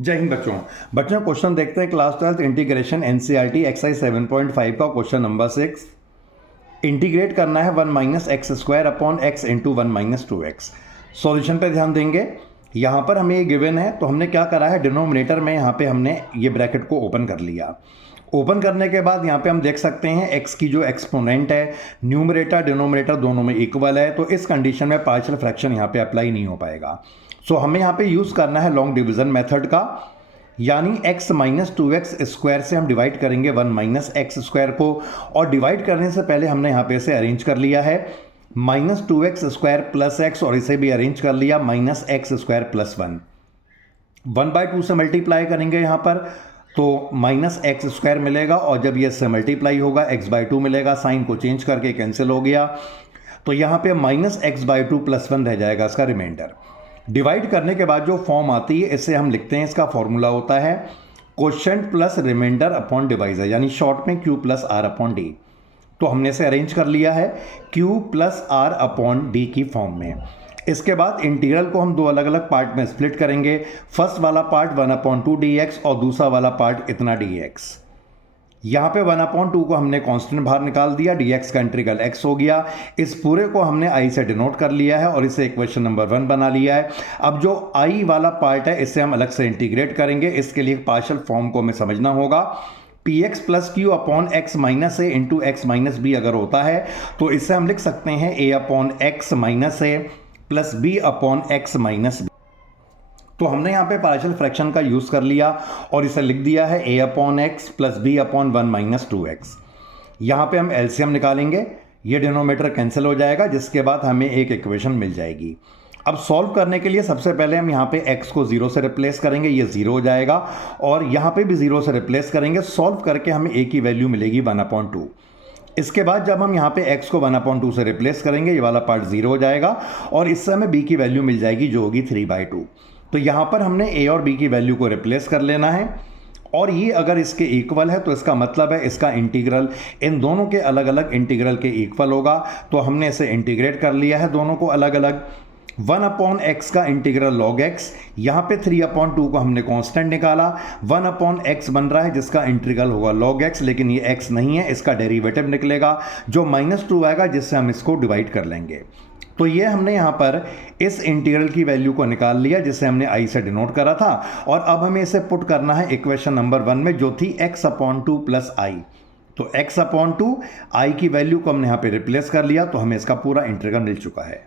जय हिंद बच्चों। क्वेश्चन देखते हैं क्लास 12 इंटीग्रेशन एनसीईआरटी एक्सरसाइज 7.5 का क्वेश्चन नंबर 6। इंटीग्रेट करना है 1 minus x square upon x into 1 minus 2x। Solution पे ध्यान देंगे। यहाँ पर हमें ये गिवन है तो हमने क्या करा है, डिनोमिनेटर में यहाँ पे हमने ये ब्रैकेट को ओपन कर लिया। ओपन करने के बाद यहाँ पे हम देख सकते हैं x की जो एक्सपोनेंट है, न्यूमरेटर डिनोमिनेटर दोनों में इक्वल है, तो इस कंडीशन में पार्शियल फ्रैक्शन यहाँ पे अप्लाई नहीं हो पाएगा। सो हमें यहाँ पे यूज़ करना है लॉन्ग डिवीजन मेथड का, यानी x माइनस 2x स्क्वायर से हम डिवाइड करेंगे 1 माइनस एक्स स्क्वायर को, और डिवाइड करने से पहले हमने यहाँ पे इसे अरेंज कर लिया है minus 2x square plus x, और इसे भी अरेंज कर लिया माइनस एक्स स्क्वायर प्लस 1/2 से मल्टीप्लाई करेंगे यहाँ पर तो माइनस एक्स स्क्वायर मिलेगा, और जब ये इससे मल्टीप्लाई होगा x/2 मिलेगा, साइन को चेंज करके कैंसिल हो गया, तो यहाँ पे माइनस x/2 प्लस 1 रह जाएगा इसका रिमाइंडर। डिवाइड करने के बाद जो फॉर्म आती है इसे हम लिखते हैं, इसका फॉर्मूला होता है quotient plus remainder upon divisor, यानी शॉर्ट में q plus r upon D. तो हमने इसे अरेंज कर लिया है q plus r upon D की फॉर्म में। इसके बाद इंटीग्रल को हम दो अलग अलग पार्ट में स्प्लिट करेंगे। फर्स्ट वाला पार्ट 1/2 dx और दूसरा वाला पार्ट इतना dx। यहाँ पे 1/2 को हमने कांस्टेंट बाहर निकाल दिया, dx का इंटीग्रल x हो गया। इस पूरे को हमने i से डिनोट कर लिया है और इसे इक्वेशन नंबर 1 बना लिया है। अब जो i वाला पार्ट है इसे हम अलग से इंटीग्रेट करेंगे। इसके लिए पार्शियल फॉर्म को हमें समझना होगा। px plus q upon x minus a into x minus b अगर होता है तो इससे हम लिख सकते हैं a upon x minus a plus b upon x minus b. तो हमने यहाँ पे पार्शियल फ्रैक्शन का यूज़ कर लिया और इसे लिख दिया है a upon x plus b upon 1 minus 2x। यहाँ पे हम एलसीएम निकालेंगे, ये डिनोमिनेटर कैंसिल हो जाएगा, जिसके बाद हमें एक इक्वेशन मिल जाएगी। अब सॉल्व करने के लिए सबसे पहले हम यहाँ पे x को 0 से रिप्लेस करेंगे, ये 0 हो जाएगा, और यहाँ पे भी 0 से रिप्लेस करेंगे। सॉल्व करके हमें a की वैल्यू मिलेगी 1/2। इसके बाद जब हम यहाँ पे x को 1/2 से रिप्लेस करेंगे, ये वाला पार्ट 0 हो जाएगा, और इससे हमें b की वैल्यू मिल जाएगी जो होगी 3/2। तो यहाँ पर हमने a और b की वैल्यू को रिप्लेस कर लेना है, और ये अगर इसके इक्वल है तो इसका मतलब है इसका इंटीग्रल इन दोनों के अलग अलग इंटीग्रल के इक्वल होगा। तो हमने इसे इंटीग्रेट कर लिया है दोनों को अलग अलग। 1/x का इंटीग्रल log x, यहाँ पे 3/2 को हमने कांस्टेंट निकाला, 1/x बन रहा है जिसका इंटीग्रल होगा log x, लेकिन ये x नहीं है, इसका डेरिवेटिव निकलेगा जो -2 आएगा, जिससे हम इसको डिवाइड कर लेंगे। तो ये हमने यहाँ पर इस इंटीग्रल की वैल्यू को निकाल लिया जिसे हमने i से डिनोट करा था, और अब हमें इसे पुट करना है इक्वेशन नंबर 1 में, जो थी x/2 प्लस i। तो x/2 i की वैल्यू को हमने यहाँ पे रिप्लेस कर लिया, तो हमें इसका पूरा इंटीग्रल मिल चुका है।